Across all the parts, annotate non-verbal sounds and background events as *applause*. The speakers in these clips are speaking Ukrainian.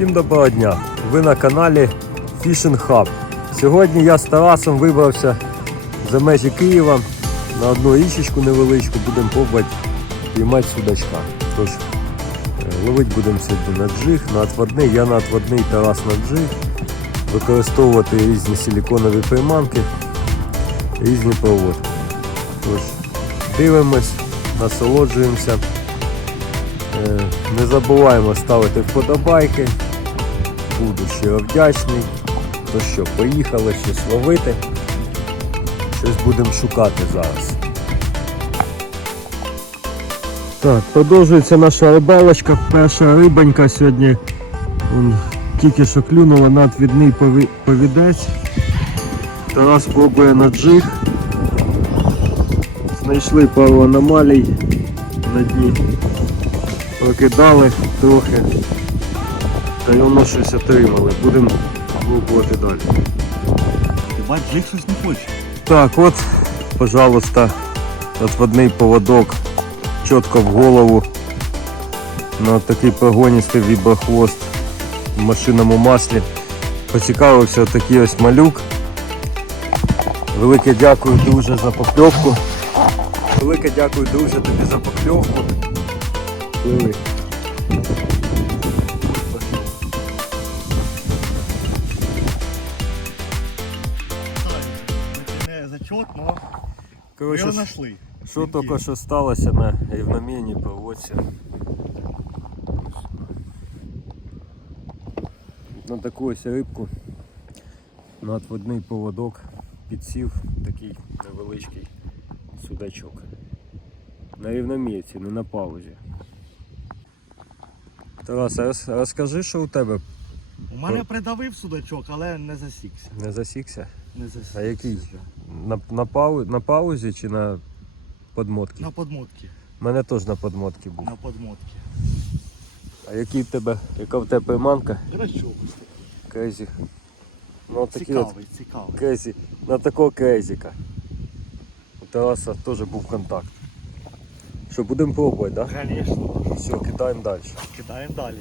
Всім доброго дня! Ви на каналі Fishing Hub. Сьогодні я з Тарасом вибрався за межі Києва на одну річечку невеличку. Будемо пробувати піймати судачка. Тож, е, ловити будемо сьогодні на джиг, на отводний. Я на отводний, Тарас на джиг. Використовувати різні силіконові приманки, різні проводки. Тож, дивимось, насолоджуємося. Е, Не забуваємо ставити вподобайки. Буду щиро вдячний. То що, поїхали щось ловити. Щось будемо шукати зараз. Так, продовжується наша рибалочка. Перша рибонька сьогодні м, тільки що клюнула на відвідний повідець. Тарас пробує на джиг. Знайшли пару аномалій на дні прокидали трохи. Та й воно щось отримали. Будемо пробувати далі. Ти бач, джик щось не хоче. Так, от, пожалуйста, отводний поводок чітко в голову. На такий прогоністий віброхвост в машинному маслі. Поцікавився такий ось малюк. Велике дякую, друже, за покльовку. Велике дякую, друже, тобі за покльовку. Пливи. Не зачет, но ми його знайшли. Що тільки що сталося на рівномірній проводці. На таку ось рибку на отводний поводок підсів такий невеличкий судачок. На рівномірці, не на паузі. Тарас, роз- розкажи, що у тебе У мене придавив судачок, але не засікся. не засікся? Не засікся. А який? На, на, пау... на паузі чи на подмотці? На подмотки. У мене теж на подмотці був. На подмотки. А який в тебе, яка в тебе приманка? Грачок. Крейзі. Ну такі от Цікавий, цікавий. крейзі. На такого крейзіка. У Тараса теж був контакт. Що, будемо пробувати, так? Да? Звісно. Все, кидаємо далі. Кидаємо далі.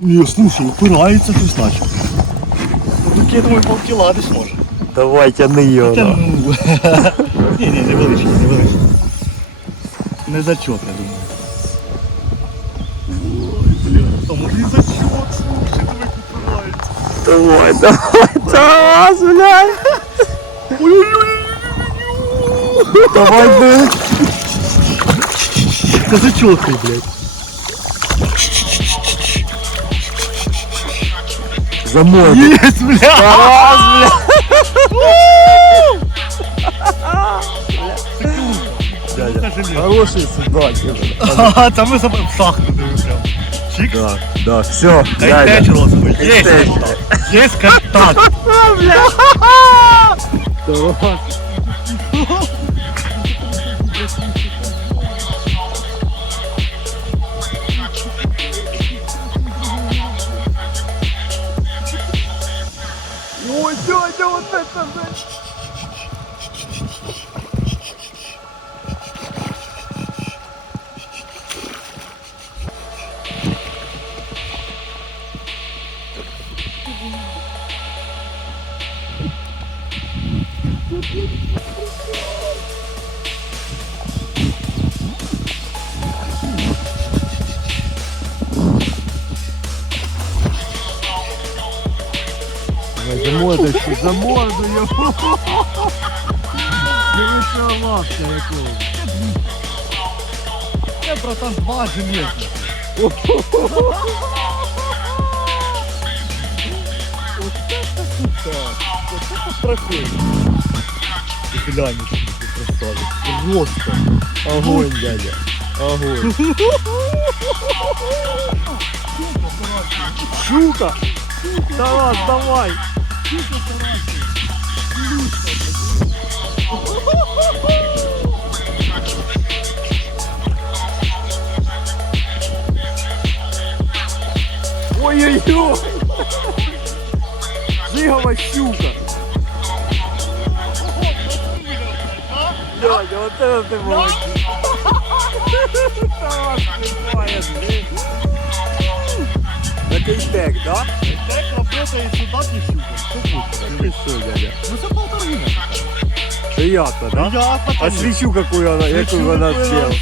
Ні, слушай, упирається щось наче. Тут, я думаю, полкіла десь може. Давай, тяни його. Ну. Ні, ні, невеличкий, невеличкий. Не зачет, я думаю. Ой, бля, там може і зачет, слушай, як упирається. Давай, давай, Тарас, блядь. Ой-ой-ой. Давай, блядь. Скажи, чего ты, блядь? За мой. Есть, блядь! Раз, блядь! Хорошая судьба, А, там мы с собой псахнули прям. Чик? Да, да, все. Контачилось бы. Есть контакт. Есть контакт. Бля! Ой, дядя, вот это, блядь. Давай, за морду, ще, за морду його. Дивися лапка якого. Я, братан, два железных. Ты глянь, красавец. Просто. Огонь, дядя. Огонь. *laughs* Щука! Тарас, давай. Ой-ой-ой. Жигова щука. Дядя, вот это ты молодец. Тарас, ты блин. Так кейтек, да? Так работает сюда не щука. Ти що, дядя? Ну це полторина. Приятно, да? Приятно, А свечу какую она, какую она сделала.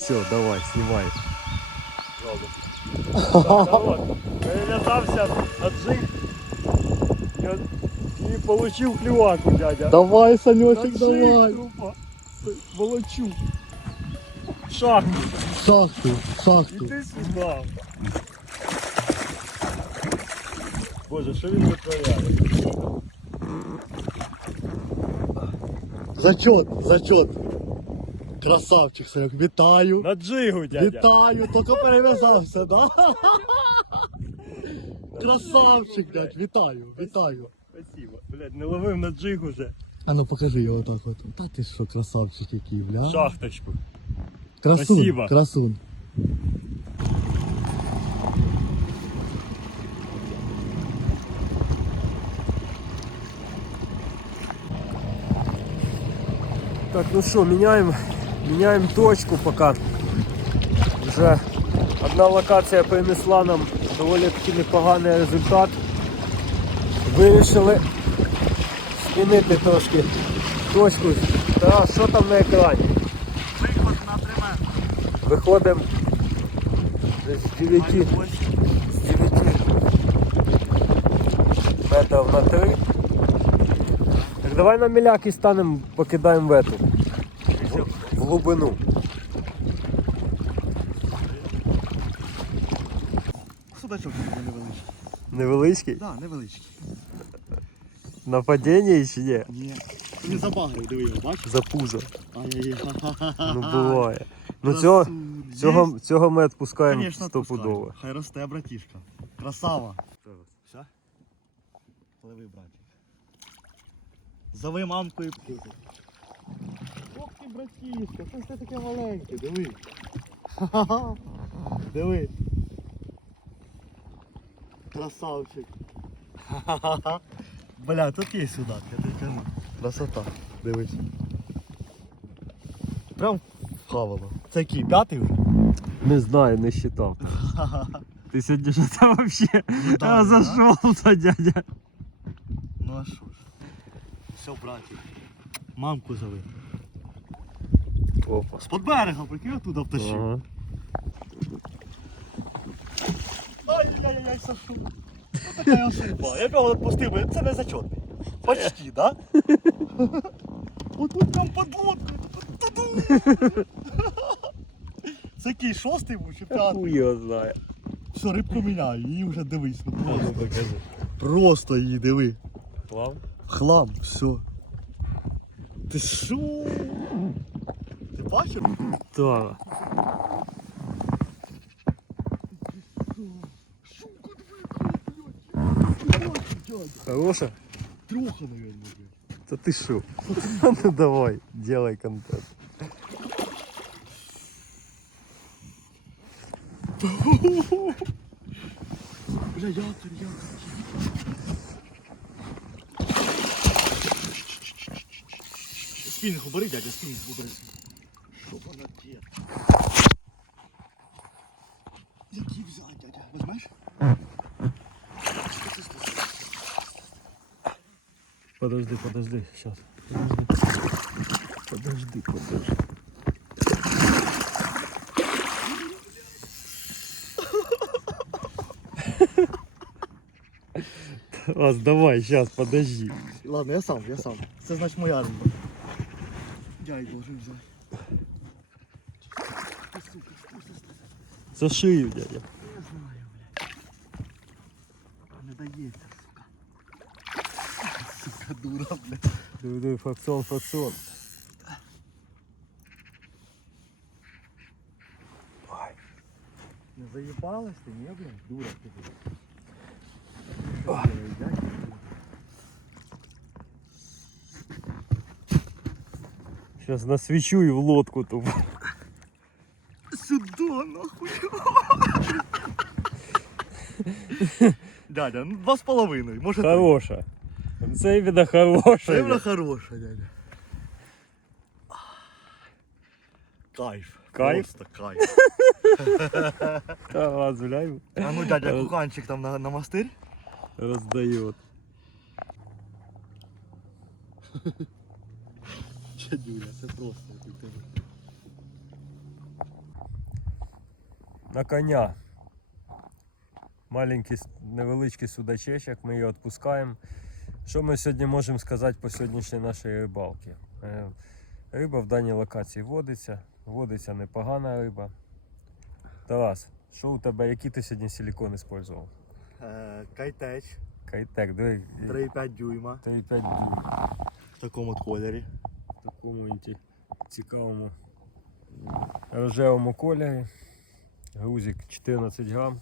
Все давай, снимай. Перев'язався на джиг. И получил клюваку, дядя. Давай, Санечек, давай. Волочу. Шахту. Шахту, шахту. Іди сюди. Боже, що він витворяє? Зачет, зачет. Красавчик, Санек, вітаю. На джигу, дядя. Вітаю, тільки перев'язався, да? Красавчик, дядь, вітаю, вітаю. Спасибо. Блядь, не ловив на джиг уже. А ну покажи його так от. Та ти що, красавчик який, бля. Шахточку. Красун, Спасибо. красун. Так, ну що, міняємо, міняємо точку поки. Вже одна локація принесла нам доволі таки непоганий результат. Вирішили змінити трошки точку. Та що там на екрані? Виход на 3 метри. Виходимо з 9, з 9 метрів на 3. Так давай на міляки станемо, покидаємо в эту. В, глибину. Судачок невеличкий. Невеличкий? Да, невеличкий. Нападіння чи ні? Ні. Не забагрив, диви його, бачиш? За пузо. Ай-яй-яй. Ну *laughs* буває. Ну цього, цього, цього ми відпускаємо Конечно, стопудово. Хай росте, братішка. Красава. Все? Пливи, братик. Зови мамку і птицю. Ох ти, братішка, що ж ти таке маленьке, диви. Ха-ха-ха. *laughs* Диви. Красавчик. Ха-ха-ха. *laughs* Бля, тут є сюди, я тобі кажу. Красота. Дивись. Прям вхавало. Це який, п'ятий вже? Не знаю, не считав. *laughs* Ти сьогодні що там вообще да, зашов-то, дядя. Ну? Все, братик. Мамку зови. Опа. З-под берега, прикинь, оттуда втащив. Ага. Ай-яй-яй, Сашу. Ось така ошибка. Я б його відпустив, би, це не зачетний. Почти, да? *laughs* От тут там подводка. Це який шостий був чи п'ятий? Його знає. Все, рибку міняю, її вже дивись. Ну, ну просто. покажи. просто її диви. Плав? Хлам, все. Ти що? Ти бачив? Так. Хороша? Трьоха, наверное, блядь. Та ти що? Ну давай, делай контент. Бля, якорь, якорь. Спінг убери, дядя, спінг убери. Що вона є? Який взяти, дядя? Возьмеш? Подожди, подожди, сейчас. Подожди, подожди. *laughs* Вас, давай, сейчас, подожди. Ладно, я сам, я сам. Це значить моя риба. Я її должен взяти. Ти, сука, що це стало? За шию, дядя. Я знаю, блядь. Не дається, сука. Сука, дура, блядь. Диви, диви, факсон, факсон. Не заїбалась ти, ні, блядь? Дура ти, блядь. Сейчас насвечу и в лодку тупо. Сюда, нахуй. Дядя, ну два з половиною, може три. Хороша. Це іменно хороша. Це вона хороша, дядя. Кайф. Кайф? Просто кайф. *laughs* Глянь, А ну дядя куханчик там на, на мастир. роздає. *laughs* Чадюля, це просто. На коня. Маленький невеличкий судачечок, ми його відпускаємо. Що ми сьогодні можемо сказати по сьогоднішній нашій рибалці? Е, Риба в даній локації водиться, водиться непогана риба. Тарас, що у тебе, які ти сьогодні силікон використовував? Е, Кайтеч, Кайтек, диви, 3,5 дюйма 3,5 дюйм. в такому от кольорі. Такому цікавому рожевому кольорі. Грузик 14 грам.